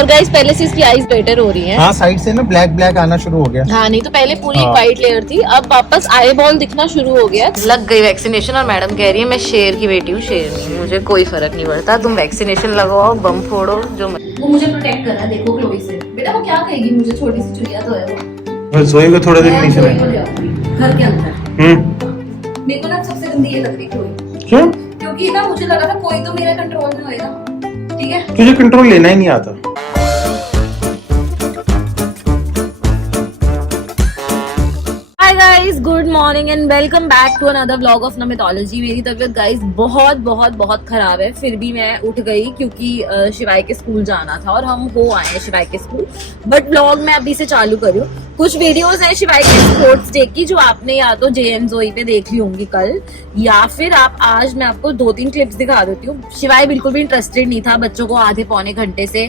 और गाइस पहले से इसकी आईज बेटर हो रही हैं। हाँ, साइड से ना ब्लैक ब्लैक आना शुरू हो गया। हाँ, नहीं तो पहले पूरी व्हाइट लेयर थी, अब वापस आई बॉल दिखना शुरू हो गया। लग गई वैक्सीनेशन और मैडम कह रही है मैं शेर की बेटी हूँ, शेर नहीं, मुझे कोई फर्क नहीं पड़ता, तुम वैक्सीनेशन लगवाओ, बम फोड़ो जो वो मुझे प्रोटेक्ट कर रहा है। देखो क्लोई से, बेटा वो क्या कहेगी मुझे, छोटी सी चुड़िया तो है वो। जोई को थोड़ा दिन मैं नीचे क्लोई को ले आऊंगी घर के अंदर। मेरे को ना सबसे गंदी ये लग रही क्लोई। क्यों? क्योंकि ना मुझे लगा था कोई तो मेरे कंट्रोल में होएगा, ठीक है? तुझे कंट्रोल लेना ही नहीं आता। Hi guys, good morning and welcome back to another vlog of mythology. मेरी तबीयत गाइस बहुत बहुत बहुत खराब है, फिर भी मैं उठ गई क्योंकि शिवाय के स्कूल जाना था और हम हो आए हैं शिवाय के स्कूल। बट व्लॉग मैं अभी से चालू कर रही हूँ। कुछ वीडियोस हैं शिवाय के स्पोर्ट्स डे की जो आपने या तो जेएम जोई पे देख ली होंगी कल, या फिर आप आज मैं आपको 2-3 क्लिप्स दिखा देती हूँ। शिवाय बिल्कुल भी इंटरेस्टेड नहीं था, बच्चों को आधे पौने घंटे से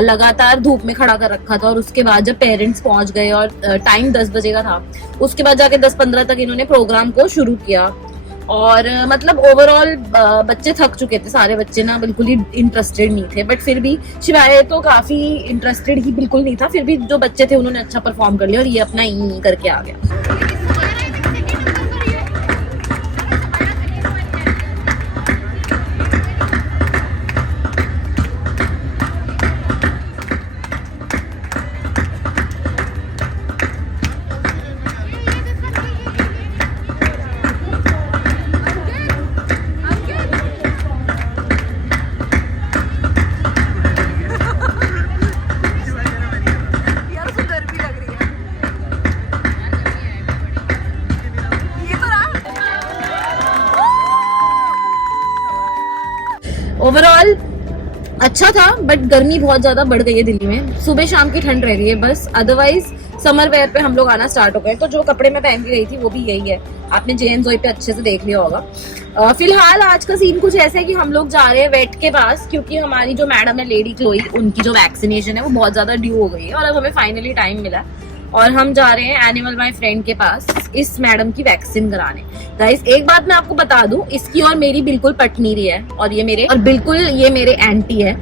लगातार धूप में खड़ा कर रखा था और उसके बाद जब पेरेंट्स पहुंच गए और टाइम 10 बजे का था, उसके बाद जाके 10-15 तक इन्होंने प्रोग्राम को शुरू किया। और मतलब ओवरऑल बच्चे थक चुके थे, सारे बच्चे ना बिल्कुल ही इंटरेस्टेड नहीं थे। बट फिर भी शिवाय तो काफी इंटरेस्टेड ही बिल्कुल नहीं था, फिर भी जो बच्चे थे उन्होंने अच्छा परफॉर्म कर लिया और ये अपना ई करके आ गया। ओवरऑल अच्छा था, बट गर्मी बहुत ज्यादा बढ़ गई है दिल्ली में, सुबह शाम की ठंड रह रही है बस। अदरवाइज समर वेयर पे हम लोग आना स्टार्ट हो गए, तो जो कपड़े मैं पहन के गई थी वो भी यही है। आपने जेएम जोई पे अच्छे से देख लिया होगा। फिलहाल आज का सीन कुछ ऐसा है कि हम लोग जा रहे हैं वेट के पास, क्योंकि हमारी जो मैडम है लेडी क्लोई, उनकी जो वैक्सीनेशन है वो बहुत ज्यादा ड्यू हो गई है और अब हमें फाइनली टाइम मिला और हम जा रहे हैं एनिमल माय फ्रेंड के पास इस मैडम की वैक्सीन कराने। गाइस एक बात मैं आपको बता दूं, इसकी और मेरी बिल्कुल पट नहीं रही है और ये मेरे एंटी है।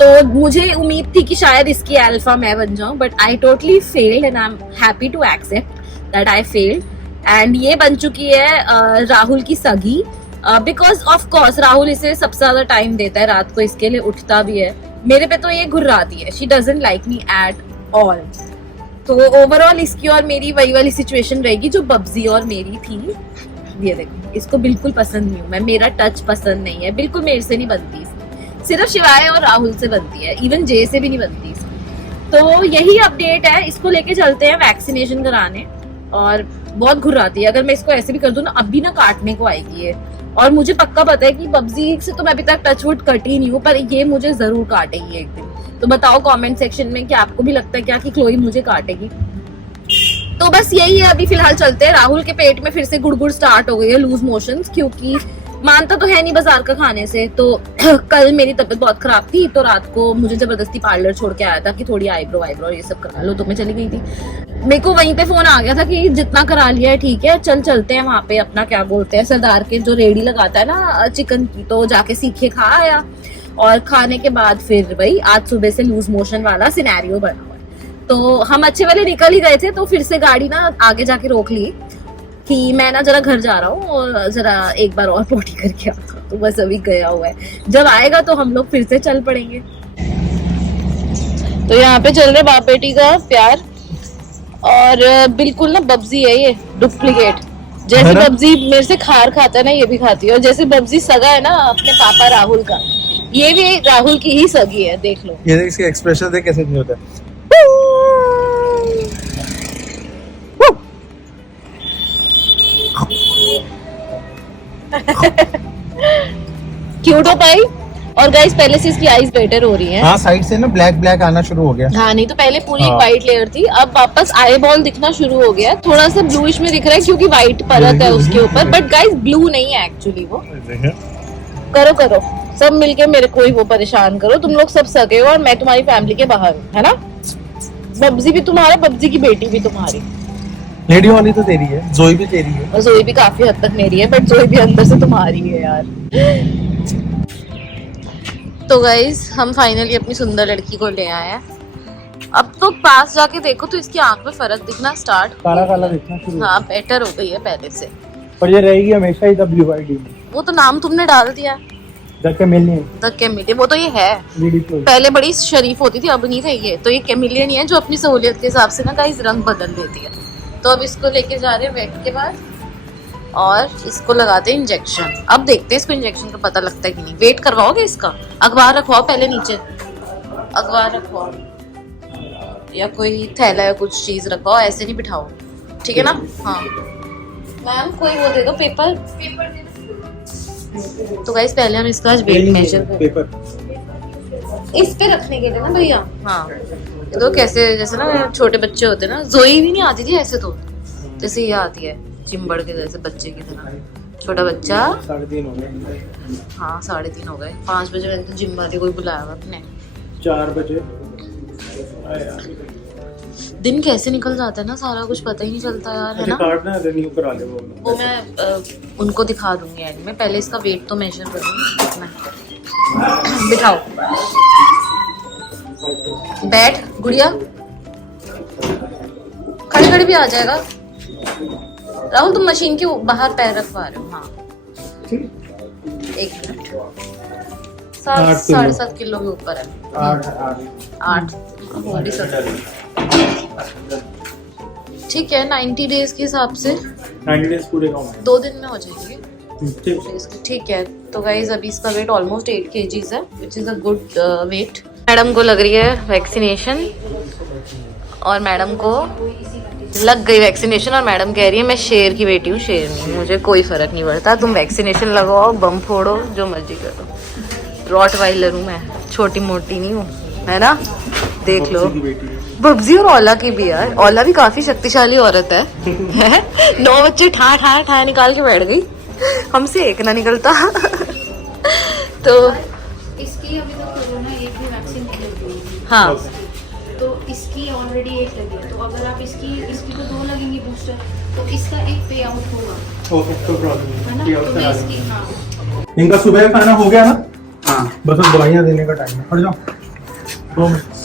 तो मुझे उम्मीद थी कि शायद इसकी अल्फा मैं बन जाऊं, but I totally failed and I am happy to accept that I failed. And ये बन चुकी है राहुल की सगी, बिकॉज ऑफ कोर्स राहुल इसे सबसे ज्यादा टाइम देता है, रात को इसके लिए उठता भी है। मेरे पे तो ये घुर्राती है, she doesn't like me at all. तो ओवरऑल इसकी और मेरी वही वाली सिचुएशन रहेगी जो बब्जी और मेरी थी। ये देखो, इसको बिल्कुल पसंद नहीं हूँ मैं, मेरा टच पसंद नहीं है, बिल्कुल मेरे से नहीं बनती, सिर्फ शिवाय और राहुल से बनती है, इवन जे से भी नहीं बनती। तो यही अपडेट है, इसको लेके चलते हैं वैक्सीनेशन कराने। और बहुत घुर्राती है, अगर मैं इसको ऐसे भी कर दूं ना, अब भी ना काटने को आएगी ये। और मुझे पक्का पता है कि बब्जी से तो मैं अभी तक टचवुड कटी नहीं हूँ, पर ये मुझे जरूर काटेगी एक दिन। तो बताओ कमेंट सेक्शन में कि आपको भी लगता है क्या कि क्लोई मुझे काटेगी। तो बस यही है, अभी फिलहाल चलते हैं। राहुल के पेट में फिर से गुड़गुड़ स्टार्ट हो गई है, लूज मोशंस, क्योंकि मानता तो है नहीं बाजार का खाने से। तो कल मेरी तबीयत बहुत खराब थी, तो रात को मुझे जबरदस्ती पार्लर छोड़ के आया था कि थोड़ी आईब्रो ये सब करा लो, तो मैं चली गई थी। मेरे को वहीं पे फोन आ गया था कि जितना करा लिया है ठीक है, चलते हैं वहां पे अपना क्या बोलते हैं सरदार के जो रेडी लगाता है ना चिकन की, तो जाके सीखे खा आया। और खाने के बाद फिर वही आज सुबह से लूज मोशन वाला सिनेरियो बना हुआ है। तो हम अच्छे वाले निकल ही गए थे, तो फिर से गाड़ी ना आगे जाके रोक ली कि मैं ना जरा घर जा रहा हूँ और जरा एक बार और पोटी करके आता। तो बस अभी गया हुआ है, जब आएगा तो हम लोग फिर से चल पड़ेंगे। तो यहाँ पे चल रहे बाप बेटी का प्यार, और बिल्कुल ना बब्जी है ये डुप्लीकेट। जैसे बब्जी मेरे से खार खाता है ना, ये भी खाती है। और जैसे बब्जी सगा है ना अपने पापा राहुल का, ये भी राहुल की ही सगी है, देख लो। ये इसके एक्सप्रेशन देख कैसे नहीं होता है। क्यूट हो पाई। और गाइस पहले से इसकी आईज बेटर हो रही हैं। हाँ, साइड से ना ब्लैक ब्लैक आना शुरू हो गया। हाँ, नहीं तो पहले पूरी व्हाइट लेयर थी, अब वापस आई बॉल दिखना शुरू हो गया। थोड़ा सा ब्लूइश में दिख रहा है क्योंकि व्हाइट परत है उसके ऊपर, बट गाइस ब्लू नहीं है एक्चुअली वो। करो सब मिलके मेरे को ही वो परेशान करो, तुम लोग सब सगे हो और मैं तुम्हारी फैमिली के बाहर हूँ, है ना। बब्जी भी तुम्हारा, बब्जी की बेटी भी तुम्हारी, लेडी वाली तो तेरी है, जोई भी तेरी है। और जोई भी काफी हद तक मेरी है, बट जोई भी अंदर से तुम्हारी है यार। तो गाइज हम फाइनली अपनी सुंदर लड़की को ले आए हैं। अब तो पास जाके देखो तो इसकी आंख में फर्क दिखना स्टार्ट, काला काला दिखना शुरू। हाँ बेटर हो गई है पहले से। पर ये रहेगी हमेशा ही WYD। वो तो नाम तुमने डाल दिया, द कैमेलियन। The chameleon. वो तो ये है, पहले बड़ी शरीफ होती थी, अब नहीं रही है। तो ये कैमेलियन ही है जो अपनी सहूलियत के हिसाब से ना गाइस रंग बदल देती है। तो अब इसको लेके जा रहे हैं वेट के पास और इसको लगाते हैं इंजेक्शन। अब देखते हैं इसको इंजेक्शन का पता लगता है कि नहीं। वेट करवाओगे इसका? अखबार रखवाओ पहले नीचे, अखबार रखवाओ या कोई थैला या कुछ चीज रखवाओ, ऐसे नहीं बिठाओ, ठीक है ना? हाँ मैम कोई वो दे दो, पेपर दे दो। तो गाइस पहले हम इसका वेट मेजर पेपर इस पे रखने के लिए ना भैया। हाँ ये तो कैसे जैसे ना छोटे बच्चे होते हैं ना, जोई भी नहीं आती थी ऐसे तो जैसे ये आती है चिंबड़ के जैसे बच्चे की तरह। छोटा बच्चा 3:30 हो गए। हाँ 3:30 हो गए। 5 बजे मैंने तो जिम वाले कोई बुलाया हुआ अपने। 4 बजे दिन कैसे निकल जाता है ना, सारा कुछ पता ही नहीं चलता यार, है ना? कार्ड ना रिन्यू करा ले वो मैं उनको दिखा दूंगी एंड में। पहले इसका वेट तो मेजर करूँगी कितना है। बिठाओ, बैठ गुड़िया, खड़े खड़े भी आ जाएगा। राहुल तुम मशीन के बाहर पैर रखवा रहे हो। हाँ 1 मिनट। 7.5 किलो के ऊपर है। 8 हो भी सकता। ठीक है 90 डेज के हिसाब से 90 डेज पूरे का 2 दिन में हो जाएंगे। ठीक है तो गाइज अभी इसका वेट ऑलमोस्ट 8 kgs है, which is a good weight. Madam को लग रही है वैक्सीनेशन और मैडम को लग गई वैक्सीनेशन और मैडम कह रही है मैं शेर की बेटी हूँ, शेर नहीं, मुझे कोई फर्क नहीं पड़ता, तुम वैक्सीनेशन लगवाओ, बम फोड़ो, जो मर्जी करो। रॉटवाइलर हूँ मैं, छोटी मोटी नहीं हूँ, है ना? देख लो बब्जी और ओला की भी यार। ओला भी काफी शक्तिशाली औरत है। 9 बच्चे ठा ठा ठा निकाल के बैठ गई, हमसे एक ना निकलता। तो इसकी अभी तक कोरोना एक भी वैक्सीन नहीं लगी है। हाँ तो इसकी ऑलरेडी 1 लगी है, तो अगर आप इसकी तो 2 लगेंगी बूस्टर, तो इसका एक पे आउट होगा, ओके कोई प्रॉब्लम है ना? नहीं। तो मैं इसकी हाँ इनका सुबह का खाना हो गया ना? हाँ बस अब दवाइयाँ देने का टाइम है। हट जाओ 2 मिनट।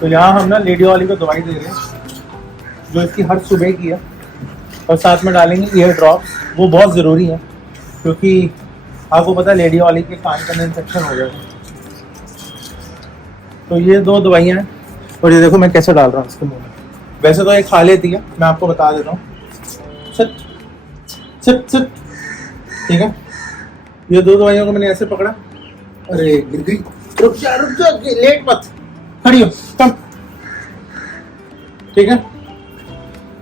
तो यहाँ हम ना लेडी वाली को दवाई दे रहे हैं जो इसकी हर सुबह की है, और साथ में डालेंगे ईयर ड्रॉप। वो बहुत ज़रूरी है क्योंकि आपको पता है लेडी वाली के कान का इन्फेक्शन हो गया। तो ये 2 दवाइयाँ हैं और ये देखो मैं कैसे डाल रहा हूँ इसके मुँह में। वैसे तो ये खा लेती है, मैं आपको बता देता हूँ। सिट सिट सिट, ठीक है? ये 2 दवाइयों को मैंने ऐसे पकड़ा, अरे गिर गई, रुक जा लेट मत, खड़ी हो कम, ठीक है?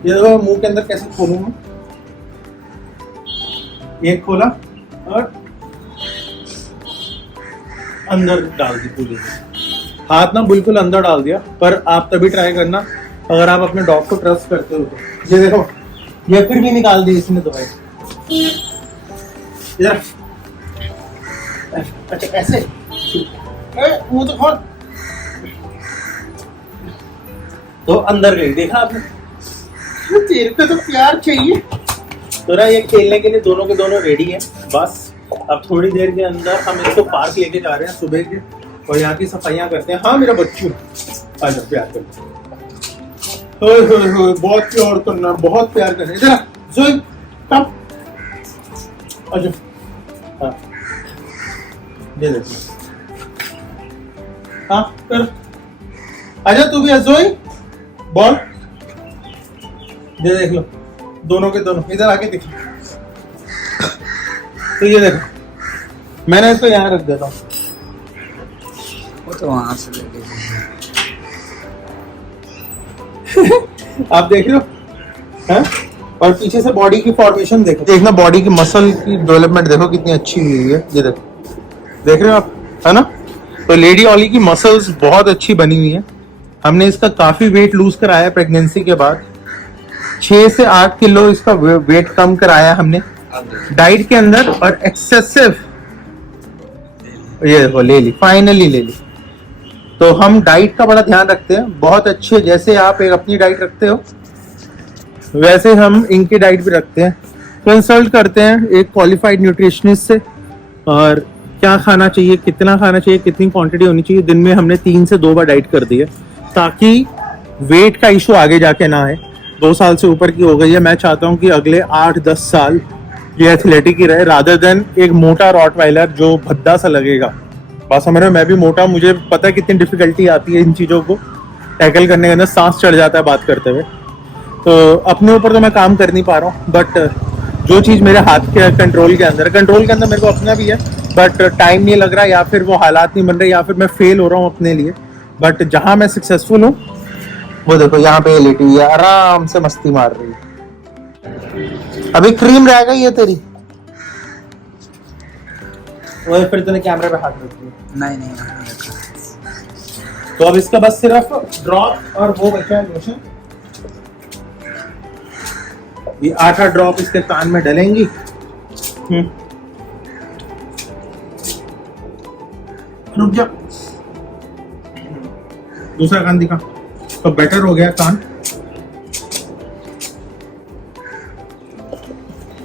ये देखो मुंह के अंदर कैसे खोलूं मैं। एक खोला और अंदर डाल दी पूरी, हाथ ना बिल्कुल अंदर डाल दिया। पर आप तभी ट्राई करना अगर आप अपने डॉग को ट्रस्ट करते हो तो। ये देखो ये फिर भी निकाल दी इसने दवाई। इधर अच्छा ऐसे मुंह तो खोल, तो अंदर गई, देखा आपने? तेरे को तो प्यार चाहिए। तो ना ये खेलने के लिए दोनों के दोनों रेडी हैं। बस अब थोड़ी देर के अंदर हम इसको पार्क लेके जा रहे हैं सुबह के, और यहाँ की सफाइयाँ करते हैं। हाँ मेरा बच्चू आ जाओ, प्यार करते हैं। बहुत प्यार करना, बहुत प्यार करना। इधर जोई कम, अच्छा हाँ ये देखो, हाँ कर, आजा तू भी जोई, बॉल ये देख लो, दोनों के दोनों इधर आके देखो। तो ये देखो मैंने इसको यहाँ रख देता हूँ, वो तो वहां से लेके आप देख रहे हो हैं? और पीछे से बॉडी की फॉर्मेशन देखो, देखना बॉडी की मसल की डेवलपमेंट देखो कितनी अच्छी हुई है। ये देखो, देख रहे हो आप, है ना? तो लेडी ऑली की मसल्स बहुत अच्छी बनी हुई है। हमने इसका काफी वेट लूज कराया प्रेगनेंसी के बाद, 6 से 8 किलो इसका वेट कम कराया हमने डाइट के अंदर। और एक्सेसिव ये देखो ले ली, फाइनली ले ली। तो हम डाइट का बड़ा ध्यान रखते हैं, बहुत अच्छे। जैसे आप एक अपनी डाइट रखते हो वैसे हम इनकी डाइट भी रखते हैं। कंसल्ट करते हैं एक क्वालिफाइड न्यूट्रिशनिस्ट से, और क्या खाना चाहिए, कितना खाना चाहिए, कितनी क्वांटिटी होनी चाहिए। दिन में हमने 3 से 2 बार डाइट कर दी है ताकि वेट का इशू आगे जाके ना आए। 2 साल से ऊपर की हो गई है, मैं चाहता हूँ कि अगले 8-10 साल ये एथलेटिक ही रहे रादर देन एक मोटा रॉटवाइलर जो भद्दा सा लगेगा। बात समझ रहे हो, मैं भी मोटा, मुझे पता है कितनी डिफिकल्टी आती है इन चीज़ों को टैकल करने के अंदर, सांस चढ़ जाता है बात करते हुए। तो अपने ऊपर तो मैं काम कर नहीं पा रहा हूँ, बट जो चीज़ मेरे हाथ के कंट्रोल के अंदर मेरे को अपना भी है, बट टाइम नहीं लग रहा, या फिर वो हालात नहीं बन रहे, या फिर मैं फेल हो रहा हूँ अपने लिए। बट जहाँ मैं सक्सेसफुल हूँ वो देखो, यहाँ पे लेटी हुई है, आराम से मस्ती मार रही है। अभी क्रीम रह गई है तेरी, वो फिर तूने कैमरे पे हाथ रख दिया। नहीं नहीं तो अब इसका बस सिर्फ ड्रॉप और वो बचा है लोशन। ये 8 ड्रॉप इसके कान में डलेंगी। रुक जा, दूसरा कान दिखा। तो बेटर हो गया कान।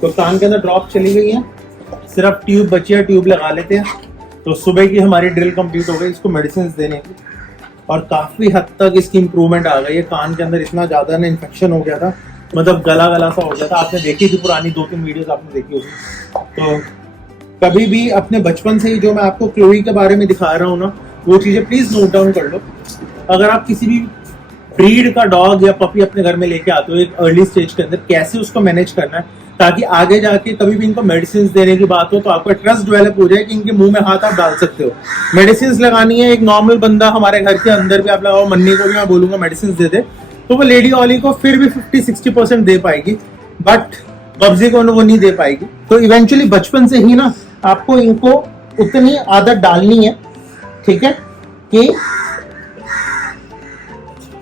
तो कान के अंदर ड्रॉप चली गई है, सिर्फ ट्यूब बची है, ट्यूब लगा लेते हैं। तो सुबह की हमारी ड्रिल कंप्लीट हो गई इसको मेडिसिन देने की, और काफी हद तक इसकी इंप्रूवमेंट आ गई है। कान के अंदर इतना ज्यादा ना इन्फेक्शन हो गया था, मतलब गला सा हो गया था। आपने देखी थी पुरानी 2-3 वीडियोस आपने देखी होगी। तो कभी भी अपने बचपन से ही जो मैं आपको क्लोई के बारे में दिखा रहा हूँ ना, वो चीजें प्लीज नोट डाउन कर लो। अगर आप किसी भी ब्रीड का डॉग या पपी अपने घर में लेके आते हो एक अर्ली स्टेज के अंदर, कैसे उसको मैनेज करना है ताकि आगे जाके कभी भी इनको मेडिसिन देने की बात हो तो आपका ट्रस्ट डेवलप हो जाए कि इनके मुंह में हाथ आप डाल सकते हो। मेडिसिन लगानी है, एक नॉर्मल बंदा हमारे घर के अंदर भी आप लगाओ, मन्नी को भी मैं बोलूंगा मेडिसिन दे दे, तो वो लेडी ऑली को फिर भी 50-60% दे पाएगी, बट बब्जी को वो नहीं दे पाएगी। तो इवेंचुअली बचपन से ही ना आपको इनको उतनी आदत डालनी है, ठीक है, कि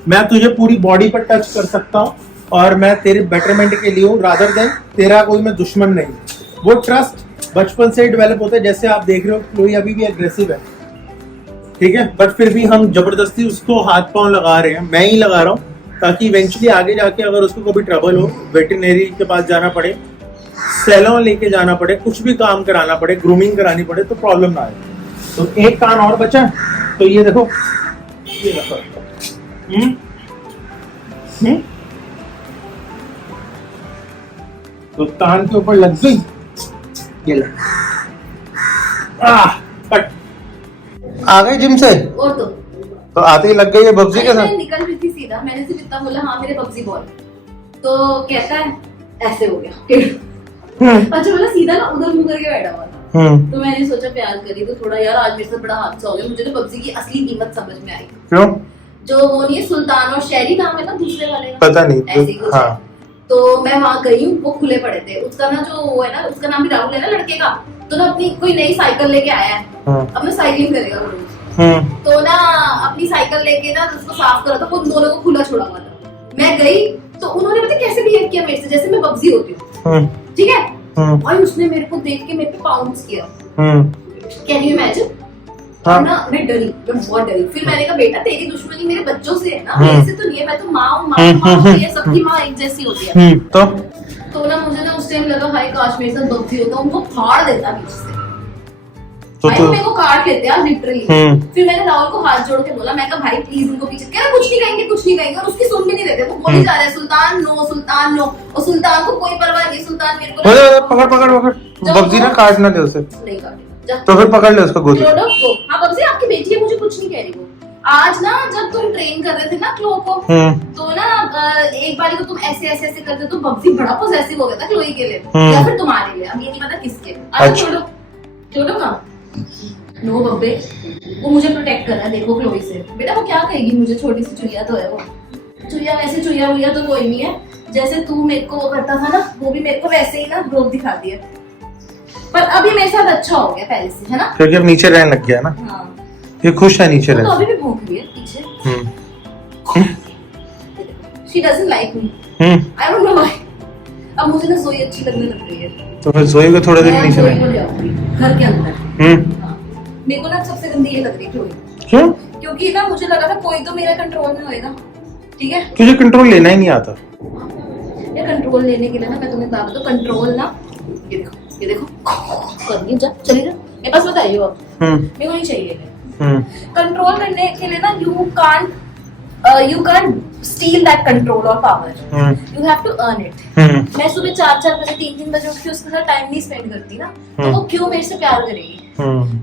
मैं तुझे पूरी बॉडी पर टच कर सकता हूँ और मैं तेरे बेटरमेंट के लिए हूँ, रादर देन तेरा कोई मैं दुश्मन नहीं। वो ट्रस्ट बचपन से ही डेवलप होता है। जैसे आप देख रहे हो क्लोई अभी भी एग्रेसिव है, ठीक है, बट फिर भी हम जबरदस्ती उसको हाथ पांव लगा रहे हैं, मैं ही लगा रहा हूँ, ताकि इवेंचुअली आगे जाके अगर उसको कभी ट्रबल हो, वेटरनरी के पास जाना पड़े, सैलून लेके जाना पड़े, कुछ भी काम कराना पड़े, ग्रूमिंग करानी पड़े, तो प्रॉब्लम ना आए। तो एक कान और बचा, तो ये देखो, ये देखो, तो कान के ऊपर लग गई, ये ले, कट। आ गए जिम से? और तो आते ही लग गई है बब्जी के साथ। मैं निकल रही थी सीधा, मैंने सिर्फ इतना बोला हाँ मेरे बब्जी बॉल, तो कहता है ऐसे हो गया। अच्छा बोला सीधा ना उधर मुंह करके बैठा हुआ था। तो मैंने सोचा प्यार करी तो थोड़ा यार आज मेरे साथ बड़ा हादसा हो गया। मुझे तो पबजी की असली कीमत समझ में आई। क्यों? जो वो नहीं है सुल्तान और शहरी नाम है ना दूसरे वाले का, पता नहीं, ऐसे कुछ हाँ। है। तो मैं वहां गई हूँ, वो खुले पड़े थे। उसका ना जो वो है ना, उसका नाम भी राहुल है ना लड़के का, तो ना अपनी कोई नई साइकिल लेके आया है, अब मैं साइकिलिंग करेगा वो रोज। तो ना अपनी साइकिल लेके ना उसको साफ करा था, वो दोनों को खुला छोड़ा हुआ था। मैं गई तो उन्होंने पता कैसे बिहेव किया मेरे से, जैसे मैं बब्जी होती हूँ, ठीक है। और उसने मेरे को देख के मेरे पे पाउंस किया। Can you imagine? हाँ। ना मैं डरी, मैं बहुत डरी। फिर मैंने कहा बेटा तेरी दुश्मनी मेरे बच्चों से है ना, मेरे से तो नहीं है। मैं तो माँ हूँ, सबकी माँ एक जैसी होती है। तो ना मुझे ना उस टाइम लगा हाय काश मेरे साथ बब्जी होता, उनको फाड़ देता बीच से। तो मेरे को काट लेते हैं लिटरली। फिर मैंने राहुल को हाथ जोड़ के बोला, मैं कहा भाई प्लीज उनको पीछे, कह रहा कुछ नहीं कहेंगे कुछ नहीं कहेंगे, और उसकी सुन भी नहीं रहे थे। वो बोले जा रहे हैं सुल्तान नो सुल्तान नो, और सुल्तान को कोई परवाह नहीं। सुल्तान मेरे को पकड़ पकड़ पकड़, बब्जी ना काटना दे उसे, नहीं काटे तो फिर पकड़ ले उसको गोदी। हाँ बब्जी आपकी बेटी है, मुझे कुछ नहीं कह रही वो। आज ना जब तुम ट्रेन कर रहे थे ना क्लो को, तो ना एक बार को तुम ऐसे ऐसे ऐसे करते तो बब्जी बड़ा पॉसेसिव हो गया था क्लोई के लिए या फिर तुम्हारे लिए, अब ये नहीं पता किसके। अच्छा छोड़ो छोड़ो ना, नो बब्बे वो मुझे प्रोटेक्ट कर रहा है, देखो क्लोई से। बेटा वो क्या कहेगी मुझे, छोटी सी चुईया तो है वो। चुईया वैसे चुईया हुईया तो कोई नहीं है, जैसे तू मेरे को करता था ना, वो भी मेरे को वैसे ही ना रोक दिखा दिया। पर अभी मेरे साथ अच्छा हो गया पहले से, है ना, क्योंकि अब नीचे रहने लग गया ना। हाँ। ये खुश है नीचे तो रहने। अभी भी भूख रही है पीछे। She doesn't like me. I don't know why. अब मुझे ना जोई अच्छी लगने लग रही है। तो फिर जोई को थोड़ा देर नीचे ले जाऊंगी घर के अंदर। हाँ। मेरे को ना सबसे गंदी ये लग रही है जोई। क्यों? क्योंकि ना मुझे लगा था कोई तो मेरा कंट्रोल में होएगा, ठीक है। तुझे कंट्रोल लेना ही नहीं आता। ये कंट्रोल लेने के लिए ना मैं तुम्हें बात बताऊं, कंट्रोल ना ये देखो करनी जा चली जा मेरे पास बताइए अब मेरे को नहीं चाहिए कंट्रोल करने के लिए ना you can't steal that control or power. You have to earn it. मैं सुबह 4 बजे 3 बजे उठ के उसके साथ टाइम नहीं स्पेंड करती ना, तो वो क्यों मेरे से प्यार करेगी?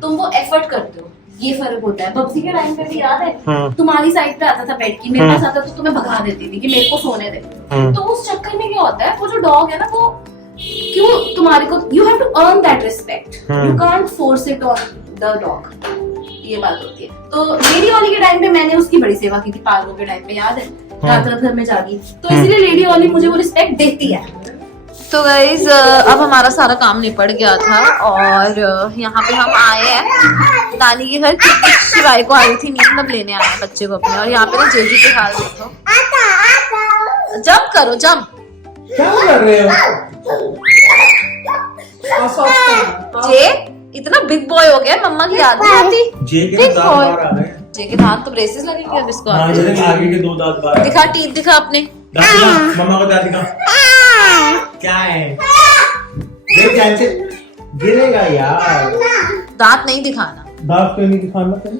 तुम वो एफर्ट करते हो, ये फर्क होता है। बब्सी के टाइम पे भी याद है तुम्हारी साइड पे आता था बैठ की, मेरे पास आता तो तुम्हें भगा देती थी कि मेरे को सोने दे। तो उस चक्कर में क्या होता है, वो जो डॉग है ना वो क्यों तुम्हारे को, you have to earn that respect, you can't force it on the dog, ये बात होती है। तो लेडी ओली के टाइम पे मैंने उसकी बड़ी सेवा की थी, पार्को के टाइम पे याद है, रात रात घर में जागी, तो इसीलिए लेडी ओली मुझे वो रिस्पेक्ट देती है। तो गाइज अब हमारा सारा काम निपट गया था और यहाँ पे हम आए हैं नानी के घर, क्योंकि शिवाय को आई थी नींद, अब लेने आए हैं बच्चे को अपने। और यहाँ पे ना जेजी के हाल देखो, जंप करो जंप, क्या कर रहे हो? जे इतना बिग बॉय हो गया, मम्मा की याद नहीं आती। जे के दांत बाहर आ रहे हैं। जे के दांत तो ब्रेसेस लगेंगे अब इसको। हाँ, ये आगे के 2 दांत बाहर। दिखा टीथ दिखा अपने, दांत दिखा, मम्मा को दांत दिखा। क्या है? देख कैसे गिरेगा यार। दांत नहीं दिखाना, दांत क्यों नहीं दिखाना तेरे?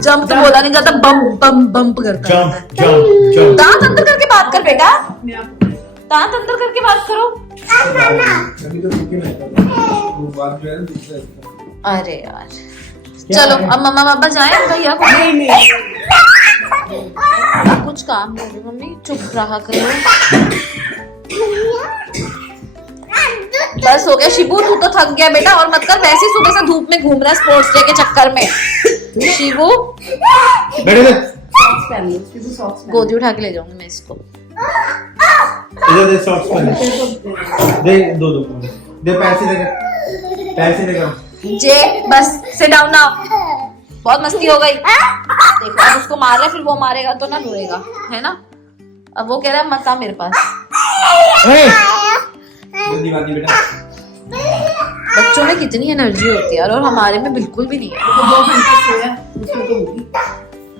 जंप तो बोला नहीं जाता, बम बम बम्प करता है। Jump jump jump. दांत अंदर करके बात कर बेटा, दांत अंदर करके बात करो। अरे यार चलो अब मम्मा पापा जाए भैया को। कुछ काम नहीं है मम्मी, चुप रहा करो। बस हो गया शिबू, तू तो थक गया बेटा, और मत कर वैसे सुबह से धूप में घूम रहा है स्पोर्ट्स डे के चक्कर में। शिबू गोदी उठा के ले जाऊंगी मैं इसको। इधर दे सॉक्स पहन दे, दो दे, पैसे दे। जे बस सिट डाउन नाउ, बहुत मस्ती हो गई। देखो अब उसको मार रहा है, फिर वो मारेगा तो ना रोएगा, है ना? अब वो कह रहा है मत आ मेरे पास। दीवानी बेटा। बच्चों में कितनी एनर्जी होती है और हमारे में बिल्कुल भी नहीं है। 2 घंटे सोया उसमें तो होगी।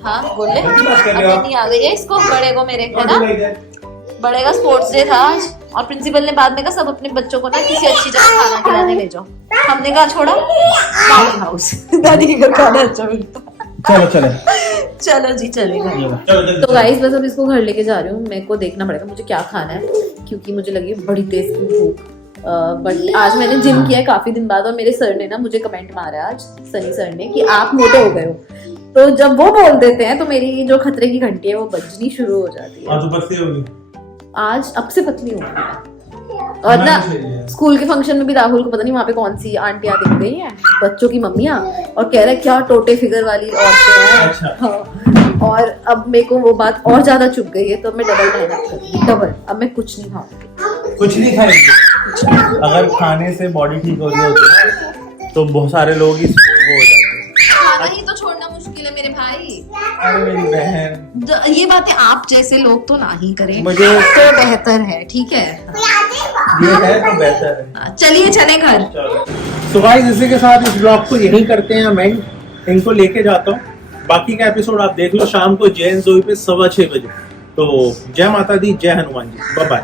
हाँ बोले नहीं आ गई है इसको, बड़े को मेरे, है ना? बड़े का स्पोर्ट्स डे था आज, और प्रिंसिपल ने बाद में कहा सब अपने बच्चों को ना किसी अच्छी जगह खाना खिलाने ले जाओ। हमने कहा छोड़ा दादी हाउस, दादी के घर खाना अच्छा मिलता। चलो जी चलेगा। तो गाइस बस अब इसको घर लेके जा रही हूँ, मेरे को देखना पड़ेगा मुझे क्या खाना है, क्योंकि मुझे लगी बड़ी तेज की भूख। बट आज मैंने जिम किया है काफी दिन बाद, और मेरे सर ने ना मुझे कमेंट मारा आज, सनी सर ने, कि आप मोटे हो गए हो। तो जब वो बोल देते हैं तो मेरी जो खतरे की घंटी है वो बजनी शुरू हो जाती है। तो पतली होगी आज अब से पतली होगी। और ना स्कूल के फंक्शन में भी राहुल को पता नहीं वहाँ पे कौन सी आंटियां दिख गई हैं, बच्चों की मम्मियाँ, और कह रहे क्या टोटे फिगर वाली औरतें हैं। अच्छा। हाँ। और अब मेरे को वो बात और ज्यादा चुप गई है, तो मैं डबल मेहनत करूँगी, डबल। अब मैं कुछ नहीं खाऊंगी, कुछ नहीं खाएंगे। अगर खाने से बॉडी ठीक हो रही होती है तो बहुत सारे लोग ही वो हो जाते हैं। खाना ही तो छोड़ना मुश्किल है मेरे भाई। अरे मेरी बहन, ये बातें आप जैसे लोग तो ना ही करें, मुझे तो बेहतर है, ठीक है? ये है तो बेहतर है। चलिए चले घर। तो गाइस इसी के साथ इस ब्लॉग को यहीं करते हैं, मैं इनको लेके जाता हूँ। बाकी का एपिसोड आप देख लो शाम को जैन जोई पे 6:15 बजे। तो जय माता दी, जय हनुमान जी, बाय बाय।